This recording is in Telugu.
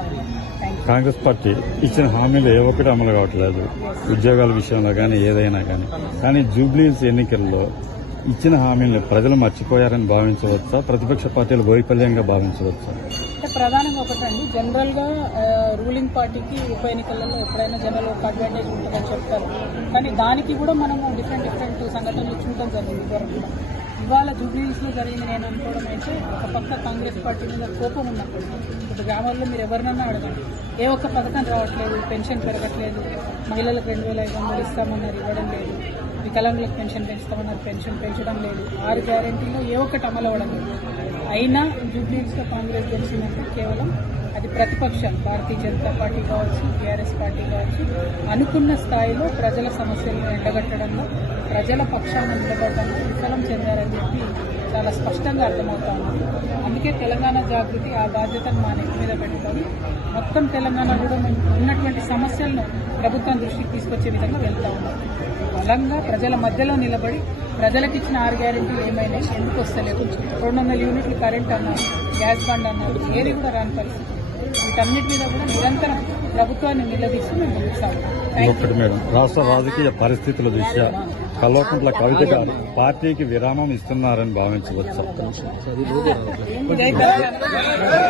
సార్. కాంగ్రెస్ పార్టీ ఇచ్చిన హామీలు ఏ ఒక్కటి అమలు కావట్లేదు, ఉద్యోగాల విషయంలో కానీ ఏదైనా కానీ జూబ్లీహిల్స్ ఎన్నికల్లో ఇచ్చిన హామీలను ప్రజలు మర్చిపోయారని భావించవచ్చా, ప్రతిపక్ష పార్టీలు వైఫల్యంగా భావించవచ్చా? అంటే ప్రధానంగా ఒకటండి, జనరల్ గా రూలింగ్ పార్టీకి ఉప ఎన్నికలలో ఎప్పుడైనా జనరల్ ఒక అడ్వాంటేజ్ ఉంటుందని చెప్తారు. కానీ దానికి కూడా మనము డిఫరెంట్ సంఘటనలు చూడడం జరిగింది ఇదివరకు. ఇవాళ జూబ్లీహిల్స్ లో జరిగింది నేను అనుకోవడం అయితే, ఒక పక్క కాంగ్రెస్ పార్టీ మీద కోపం ఉన్నప్పుడు ఇప్పుడు గ్రామాల్లో మీరు ఎవరినన్నా అడగండి, ఏ ఒక్క పథకం రావట్లేదు, పెన్షన్ పెరగట్లేదు, మహిళలకు 2500 ఇస్తామన్నారు ఇవ్వడం లేదు, వికలాంగులకు పెన్షన్ పెంచుతామన్నారు పెన్షన్ పెంచడం లేదు, 6 గ్యారెంటీలో ఏ ఒక్కటి అమలు అవ్వడం లేదు. అయినా జూబ్లీహిల్స్ లో కాంగ్రెస్ గెలిచిందంటే కేవలం అది ప్రతిపక్షాలు భారతీయ జనతా పార్టీ కావచ్చు, టీఆర్ఎస్ పార్టీ కావచ్చు, అనుకున్న స్థాయిలో ప్రజల సమస్యలను ఎండగట్టడంలో, ప్రజల పక్షాన నిలబడడంలో విఫలం చెందారని చెప్పి చాలా స్పష్టంగా అర్థమవుతా ఉంది. అందుకే తెలంగాణ జాగృతి ఆ బాధ్యతను మా నెత్తి మీద పెట్టుకొని మొత్తం తెలంగాణ కూడా ఉన్నటువంటి సమస్యలను ప్రభుత్వం దృష్టికి తీసుకొచ్చే విధంగా వెళ్తా ఉన్నాం. బలంగా ప్రజల మధ్యలో నిలబడి ప్రజలకు ఇచ్చిన 6 గ్యారెంటీలు ఏమైనా ఎందుకు వస్తలేదు, 200 యూనిట్లు కరెంట్ అన్నారు, గ్యాస్ బండ్ అన్నారు, ఏది కూడా రాని పరిస్థితి. వీటన్నిటి మీద కూడా నిరంతరం ప్రభుత్వాన్ని నిలదీస్తూ మేము ముందుకు సాగుతాం. మేడం, రాష్ట్ర రాజకీయ పరిస్థితుల దృష్ట్యా కల్వకుంట్ల కవిత గారు పార్టీకి విరామం ఇస్తున్నారని భావించవచ్చా?